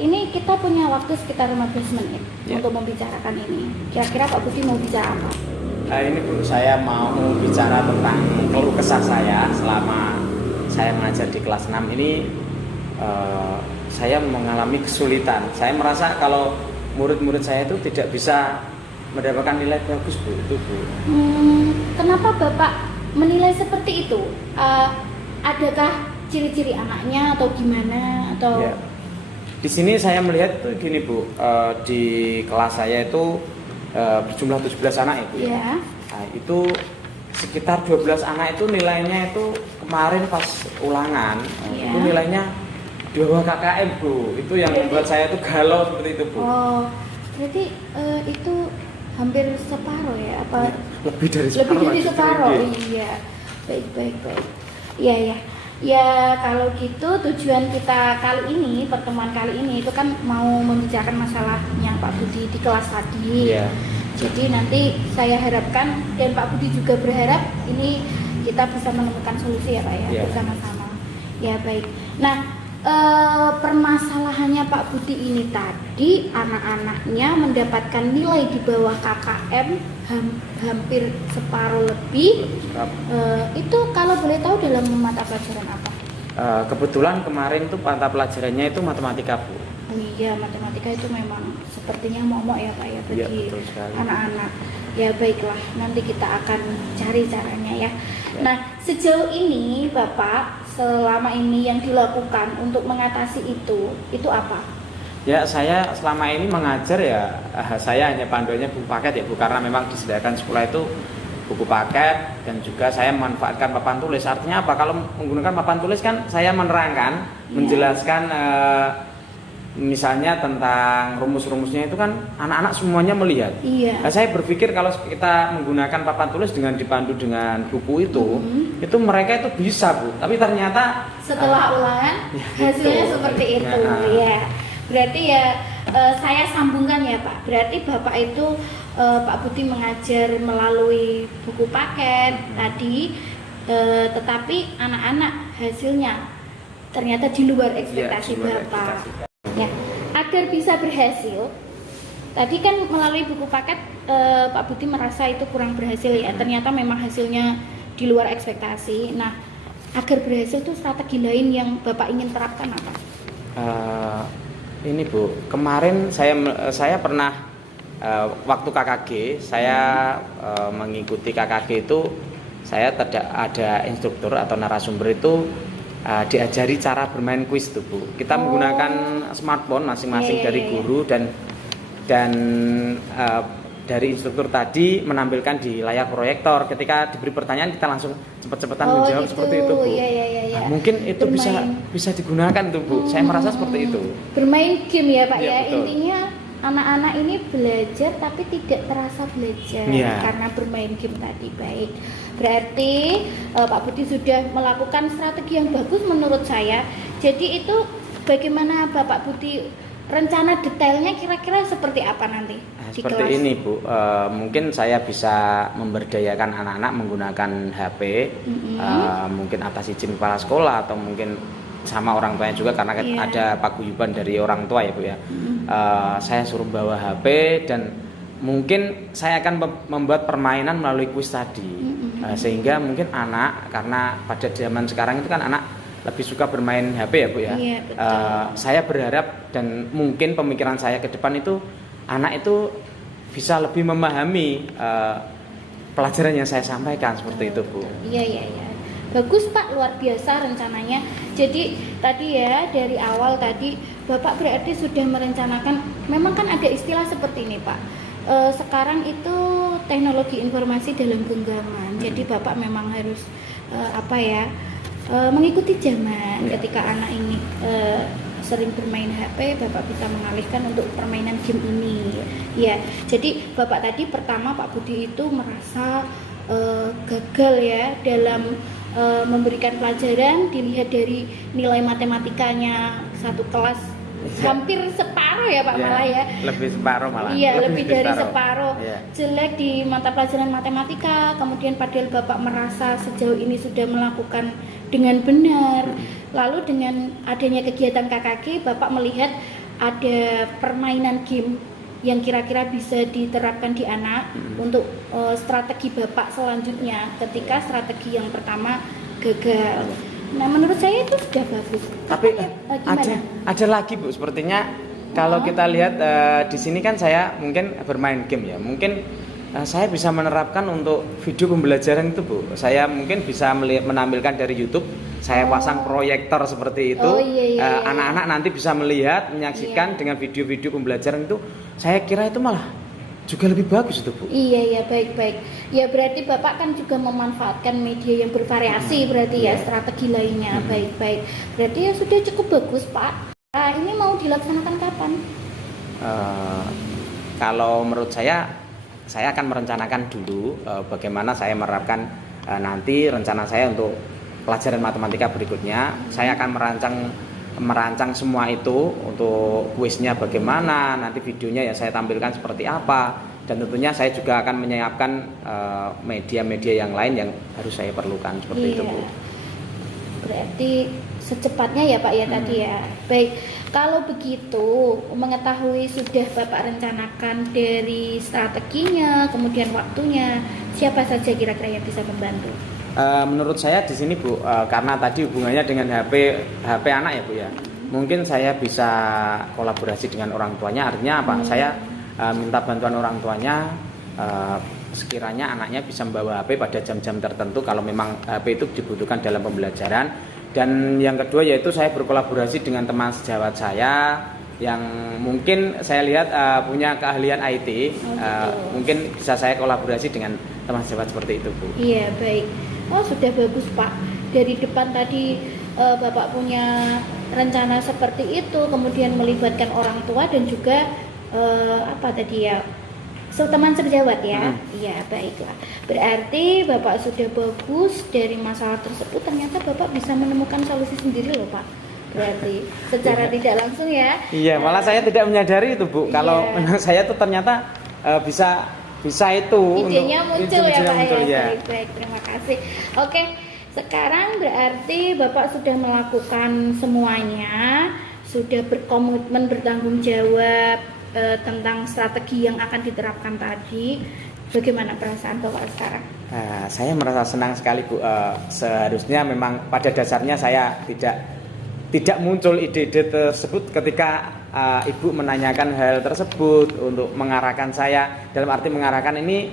ini kita punya waktu sekitar 15 menit Ya. untuk membicarakan ini. Kira-kira Pak Budi mau bicara apa? Ini Bu, saya mau bicara tentang keluh kesah saya selama saya mengajar di kelas 6 ini. Saya mengalami kesulitan. Saya merasa kalau murid-murid saya itu tidak bisa mendapatkan nilai bagus Bu, itu Bu. Kenapa Bapak menilai seperti itu? Adakah ciri-ciri anaknya atau gimana atau? Ya. Di sini saya melihat itu gini Bu, di kelas saya itu berjumlah 17 anak itu. Ya. Nah, itu sekitar 12 anak itu nilainya itu kemarin pas ulangan Ya. itu nilainya di bawah KKM Bu. Itu yang membuat saya itu galau seperti itu Bu. Oh, berarti itu hampir separuh ya? Apa? Lebih dari Lebih dari lagi, separuh. tinggi. Iya. Baik. Iya ya. Ya kalau gitu tujuan kita kali ini, pertemuan kali ini itu kan mau membicarakan masalahnya Pak Budi di kelas tadi. Iya. Jadi nanti saya harapkan dan Pak Budi juga berharap ini kita bisa menemukan solusi ya Pak ya, Iya. bersama-sama. Ya baik. Nah, permasalahannya Pak Budi ini tadi anak-anaknya mendapatkan nilai di bawah KKM hampir separuh lebih. Itu kalau boleh tahu dalam mata pelajaran apa? Kebetulan kemarin tuh mata pelajarannya itu matematika Bu. Oh iya, matematika itu memang sepertinya momok ya Pak ya bagi Iya, betul sekali. anak-anak. Ya baiklah, nanti kita akan cari caranya ya. Ya. Nah, sejauh ini Bapak selama ini yang dilakukan untuk mengatasi itu apa? Ya, saya selama ini mengajar ya, saya hanya panduannya buku paket ya Bu, karena memang disediakan sekolah itu buku paket dan juga saya memanfaatkan papan tulis. Artinya apa? Kalau menggunakan papan tulis kan saya menerangkan, menjelaskan misalnya tentang rumus-rumusnya itu kan anak-anak semuanya melihat. Iya. Nah, saya berpikir kalau kita menggunakan papan tulis dengan dipandu dengan buku itu mereka itu bisa Bu. Tapi ternyata Setelah ulangan hasilnya gitu. seperti itu ya. Berarti ya saya sambungkan ya Pak. Berarti Bapak itu Pak Budi mengajar melalui buku paket tadi, tetapi anak-anak hasilnya ternyata di luar ekspektasi di luar Bapak. ekspektasi. Ya, agar bisa berhasil. Tadi kan melalui buku paket Pak Budi merasa itu kurang berhasil ya. Ternyata memang hasilnya di luar ekspektasi. Nah, agar berhasil itu strategi lain yang Bapak ingin terapkan apa? Ini Bu, kemarin saya pernah waktu KKG saya mengikuti KKG itu saya ada instruktur atau narasumber itu diajari cara bermain kuis tuh Bu. Kita menggunakan smartphone masing-masing dari guru dan dari instruktur tadi menampilkan di layar proyektor. Ketika diberi pertanyaan kita langsung cepet-cepetan menjawab gitu. seperti itu Bu. Iya. Nah, mungkin itu bisa digunakan tuh Bu. Saya merasa seperti itu. Bermain game ya Pak Iya, ya. betul. Intinya anak-anak ini belajar tapi tidak terasa belajar karena bermain game tadi. Baik. Berarti Pak Budi sudah melakukan strategi yang bagus menurut saya. Jadi itu bagaimana Bapak Budi rencana detailnya kira-kira seperti apa nanti di seperti kelas? ini Bu, mungkin saya bisa memberdayakan anak-anak menggunakan HP, mungkin atas izin kepala sekolah atau mungkin sama orang tuanya juga karena ada paguyuban dari orang tua ya Bu ya. Saya suruh bawa HP dan mungkin saya akan membuat permainan melalui kuis tadi, sehingga mungkin anak, karena pada zaman sekarang itu kan anak lebih suka bermain HP ya Bu ya. Iya, betul. Saya berharap dan mungkin pemikiran saya ke depan itu anak itu bisa lebih memahami pelajaran yang saya sampaikan seperti itu Bu. Iya. Bagus Pak, luar biasa rencananya. Jadi tadi ya dari awal tadi Bapak berarti sudah merencanakan. Memang kan ada istilah seperti ini Pak. Sekarang itu teknologi informasi dalam genggaman. Jadi Bapak memang harus mengikuti zaman. Ketika anak ini sering bermain HP, Bapak bisa mengalihkan untuk permainan game ini. Ya, jadi Bapak tadi pertama Pak Budi itu merasa gagal ya dalam memberikan pelajaran, dilihat dari nilai matematikanya satu kelas hampir separuh ya Pak, Iya, malah ya. lebih separuh malah. Iya, lebih dari separuh. Iya. Jelek di mata pelajaran matematika, kemudian padahal Bapak merasa sejauh ini sudah melakukan dengan benar. Lalu dengan adanya kegiatan KKG, Bapak melihat ada permainan game yang kira-kira bisa diterapkan di anak untuk strategi Bapak selanjutnya ketika strategi yang pertama gagal. Nah, menurut saya itu sudah bagus. Tapi Gimana? ada lagi Bu, sepertinya kalau kita lihat di sini kan saya mungkin bermain game ya. Mungkin saya bisa menerapkan untuk video pembelajaran itu Bu. Saya mungkin bisa menampilkan dari YouTube. Saya pasang proyektor seperti itu. Oh, iya. Anak-anak nanti bisa melihat, menyaksikan dengan video-video pembelajaran itu. Saya kira itu malah juga lebih bagus itu Bu. Iya, baik-baik. Ya berarti Bapak kan juga memanfaatkan media yang bervariasi berarti ya, strategi lainnya. Baik-baik. Berarti ya sudah cukup bagus Pak. Nah, ini mau dilaksanakan kapan? Kalau menurut saya akan merencanakan dulu bagaimana saya menerapkan nanti rencana saya untuk pelajaran matematika berikutnya. Saya akan merancang semua itu untuk kuisnya bagaimana, nanti videonya ya saya tampilkan seperti apa, dan tentunya saya juga akan menyiapkan media-media yang lain yang harus saya perlukan seperti itu Bu. Berarti secepatnya ya Pak ya tadi ya. Baik, kalau begitu mengetahui sudah Bapak rencanakan dari strateginya, kemudian waktunya, siapa saja kira-kira yang bisa membantu? Menurut saya di sini Bu, karena tadi hubungannya dengan HP anak ya Bu ya. Mungkin saya bisa kolaborasi dengan orang tuanya. Artinya apa? Saya minta bantuan orang tuanya. Sekiranya anaknya bisa membawa HP pada jam-jam tertentu kalau memang HP itu dibutuhkan dalam pembelajaran. Dan yang kedua yaitu saya berkolaborasi dengan teman sejawat saya yang mungkin saya lihat punya keahlian IT. Mungkin bisa saya kolaborasi dengan teman sejawat seperti itu Bu. Iya, baik. Oh, sudah bagus Pak. Dari depan tadi Bapak punya rencana seperti itu, kemudian melibatkan orang tua dan juga apa tadi ya, teman sejawat ya. Iya, baiklah. Berarti Bapak sudah bagus dari masalah tersebut, ternyata Bapak bisa menemukan solusi sendiri loh Pak. Berarti secara tidak langsung ya. Iya, malah saya tidak menyadari itu Bu. Kalau menurut saya tuh ternyata bisa itu idenya muncul ya Pak ya. Ya. Baik, terima kasih. Oke, sekarang berarti Bapak sudah melakukan semuanya, sudah berkomitmen bertanggung jawab tentang strategi yang akan diterapkan tadi. Bagaimana perasaan Bapak sekarang? Saya merasa senang sekali Bu. Seharusnya memang pada dasarnya saya tidak muncul ide-ide tersebut ketika Ibu menanyakan hal tersebut untuk mengarahkan saya. Dalam arti mengarahkan ini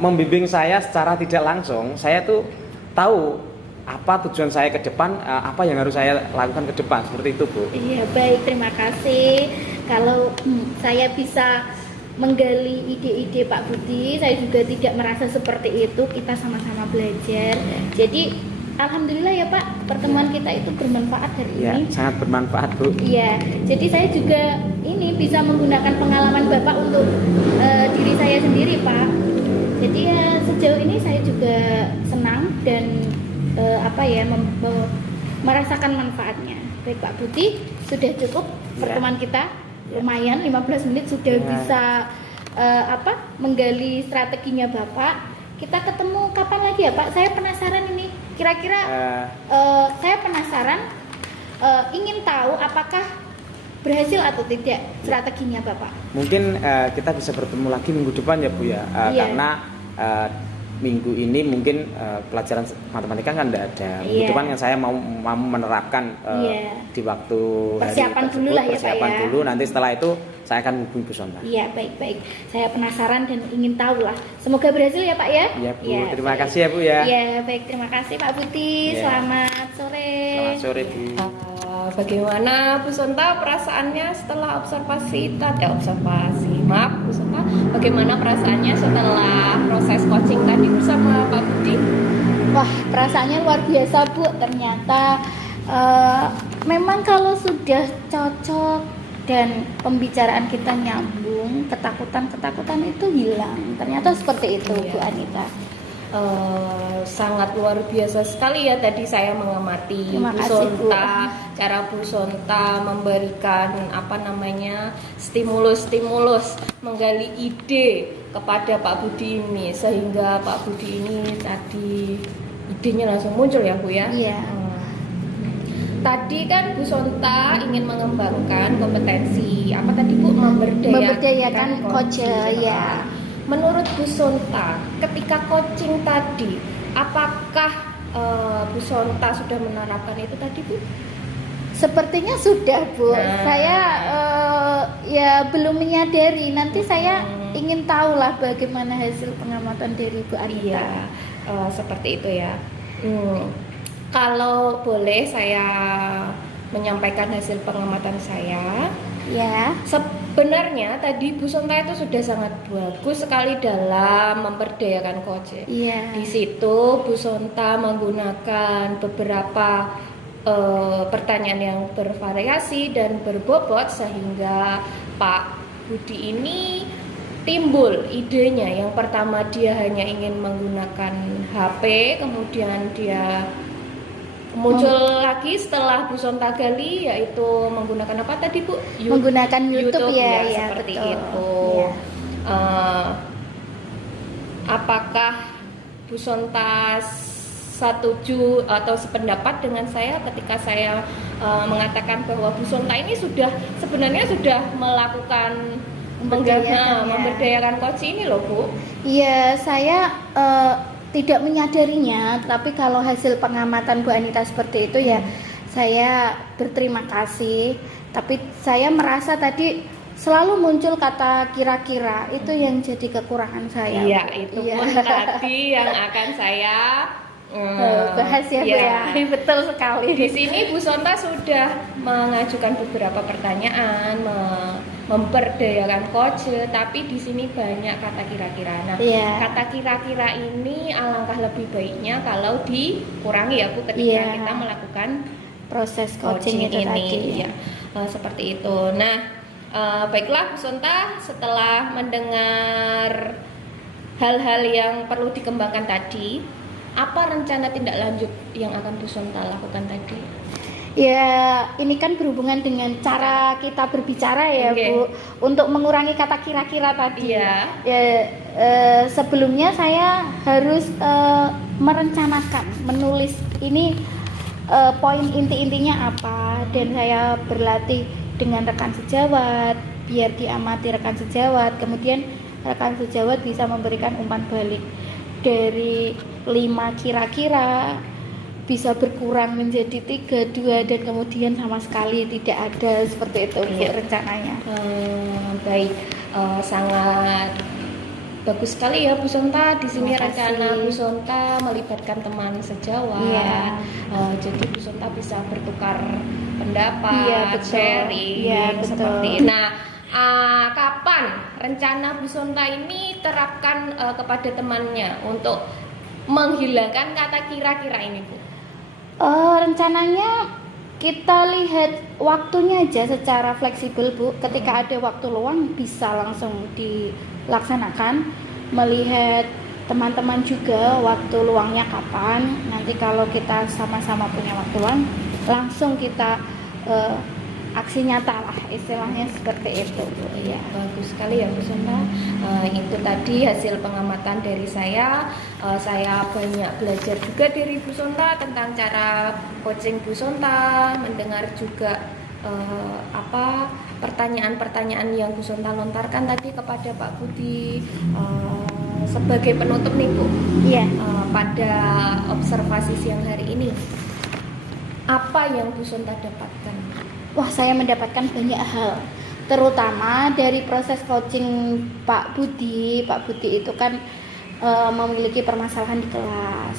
membimbing saya secara tidak langsung. Saya tuh tahu apa tujuan saya ke depan, apa yang harus saya lakukan ke depan, seperti itu Bu. Iya, baik, terima kasih. Kalau saya bisa menggali ide-ide Pak Budi, saya juga tidak merasa seperti itu. Kita sama-sama belajar. Jadi alhamdulillah ya Pak, pertemuan kita itu bermanfaat hari ini. Sangat bermanfaat Bu. Iya, jadi saya juga ini bisa menggunakan pengalaman Bapak untuk diri saya sendiri Pak. Jadi ya sejauh ini saya juga senang dan merasakan manfaatnya. Baik Pak Budi, sudah cukup pertemuan kita. Lumayan 15 menit sudah bisa menggali strateginya Bapak. Kita ketemu kapan lagi ya Pak? Saya penasaran ini. Kira-kira saya penasaran ingin tahu apakah berhasil atau tidak strateginya Bapak. Mungkin kita bisa bertemu lagi minggu depan ya Bu ya. Karena minggu ini mungkin pelajaran matematika kan tidak ada. Minggu depan yang saya mau menerapkan di waktu persiapan hari dulu lah ya Pak ya. Persiapan dulu, nanti setelah itu saya akan hubungi Bu Sonta. Iya, baik-baik. Saya penasaran dan ingin tahu lah. Semoga berhasil ya Pak ya. Iya Bu, terima kasih ya Bu ya. Iya, baik, terima kasih Pak Budi. Selamat sore. Selamat sore Bu. Bagaimana Bu Sonta perasaannya setelah Bu Sonta, bagaimana perasaannya setelah proses coaching tadi bersama Pak Budi? Wah, perasaannya luar biasa Bu. Ternyata memang kalau sudah cocok dan pembicaraan kita nyambung, ketakutan itu hilang. Ternyata seperti itu Bu Anita. sangat luar biasa sekali ya tadi saya mengamati Terima Bu kasih, Bu. Sonta, cara Bu Sonta memberikan stimulus menggali ide kepada Pak Budi ini, sehingga Pak Budi ini tadi idenya langsung muncul ya Bu ya. Iya. Tadi kan Bu Sonta ingin mengembangkan kompetensi apa tadi Bu, Memberdayakan coach ya. Menurut Bu Sonta, ketika coaching tadi, apakah Bu Sonta sudah menerapkan itu tadi Bu? Sepertinya sudah Bu. Nah. Saya ya belum menyadari. Nanti saya ingin tahulah bagaimana hasil pengamatan dari Bu Anita. Iya, seperti itu ya. Kalau boleh saya menyampaikan hasil pengamatan saya. Ya. Sebenarnya tadi Bu Sonta itu sudah sangat bagus sekali dalam memberdayakan coach. Iya. Di situ Bu Sonta menggunakan beberapa pertanyaan yang bervariasi dan berbobot sehingga Pak Budi ini timbul idenya. Yang pertama dia hanya ingin menggunakan HP, kemudian dia muncul lagi setelah Bu Sonta gali, yaitu menggunakan apa tadi Bu? Menggunakan YouTube ya, seperti betul. itu. Iya. Apakah Bu Sonta setuju atau sependapat dengan saya ketika saya mengatakan bahwa Bu Sonta ini sebenarnya sudah melakukan memberdayakan coach ini loh Bu? Iya, saya tidak menyadarinya, tapi kalau hasil pengamatan Bu Anita seperti itu ya saya berterima kasih. Tapi saya merasa tadi selalu muncul kata kira-kira, itu yang jadi kekurangan saya. Iya, Bu. itu Iya. pun tadi yang akan saya bahas ya Bu ya. Betul sekali. Di sini Bu Sonta sudah mengajukan beberapa pertanyaan, memberdayakan coach, tapi di sini banyak kata kira-kira. Nah, Iya. kata kira-kira ini alangkah lebih baiknya kalau dikurangi ya Bu ketika Iya. kita melakukan Proses coaching itu ini. tadi. Ya, seperti itu. Nah, baiklah Bu Sonta, setelah mendengar hal-hal yang perlu dikembangkan tadi, apa rencana tindak lanjut yang akan Bu Sonta lakukan tadi? Ya, ini kan berhubungan dengan cara kita berbicara ya Oke. Bu, untuk mengurangi kata kira-kira tadi. Iya. Ya, sebelumnya saya harus merencanakan, menulis ini poin inti-intinya apa, dan saya berlatih dengan rekan sejawat biar diamati rekan sejawat, kemudian rekan sejawat bisa memberikan umpan balik dari 5 kira-kira bisa berkurang menjadi 3, 2, dan kemudian sama sekali tidak ada, seperti itu Bu Iya. rencananya. Baik, sangat bagus sekali ya Bu Sonta. Di sini Terima kasih. rencana Bu Sonta melibatkan teman sejawat. Iya. Jadi Bu Sonta bisa bertukar pendapat, Iya, betul. sharing, Iya, betul. seperti itu. Nah, kapan rencana Bu Sonta ini terapkan kepada temannya untuk menghilangkan kata kira-kira ini Bu? Rencananya kita lihat waktunya aja secara fleksibel Bu. Ketika ada waktu luang bisa langsung dilaksanakan. Melihat teman-teman juga waktu luangnya kapan. Nanti kalau kita sama-sama punya waktu luang, langsung kita aksi nyata lah, istilahnya seperti itu Bu. Iya, bagus sekali ya Bu Sonta. Itu tadi hasil pengamatan dari saya. Saya banyak belajar juga dari Bu Sonta tentang cara coaching Bu Sonta, mendengar juga pertanyaan-pertanyaan yang Bu Sonta lontarkan tadi kepada Pak Budi. Sebagai penutup nih Bu, Iya. pada observasi siang hari ini, apa yang Bu Sonta dapatkan? Wah, saya mendapatkan banyak hal, terutama dari proses coaching Pak Budi. Pak Budi itu kan memiliki permasalahan di kelas.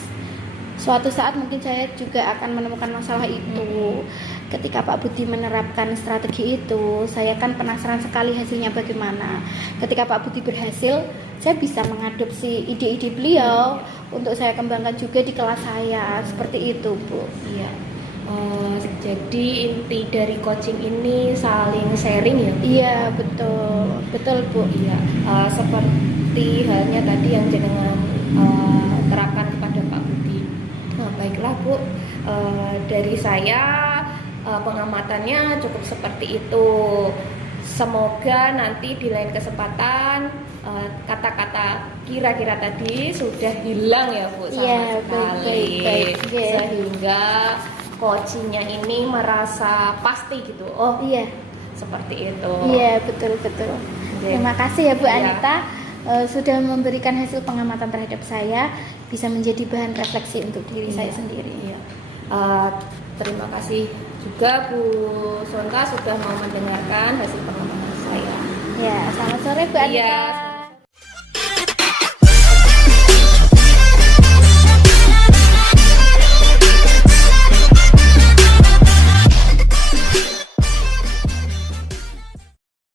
Suatu saat mungkin saya juga akan menemukan masalah itu. Ketika Pak Budi menerapkan strategi itu, saya kan penasaran sekali hasilnya bagaimana. Ketika Pak Budi berhasil, saya bisa mengadopsi ide-ide beliau untuk saya kembangkan juga di kelas saya. Seperti itu Bu. Iya. Jadi inti dari coaching ini saling sharing ya Bu? Iya, betul Bu. Iya. Seperti halnya tadi yang jenengan terapkan kepada Pak Budi. Nah, baiklah Bu, dari saya pengamatannya cukup seperti itu. Semoga nanti di lain kesempatan kata-kata kira-kira tadi sudah hilang ya Bu sama Iya, sekali, baik. Iya. sehingga coachingnya ini merasa pasti gitu. Oh Iya. seperti itu. Iya, betul. Terima kasih ya Bu Iya. Anita sudah memberikan hasil pengamatan terhadap saya, bisa menjadi bahan refleksi untuk diri saya sendiri. Iya. Terima kasih juga Bu Sonta sudah mau mendengarkan hasil pengamatan saya. Ya, selamat sore Bu Anita. Iya.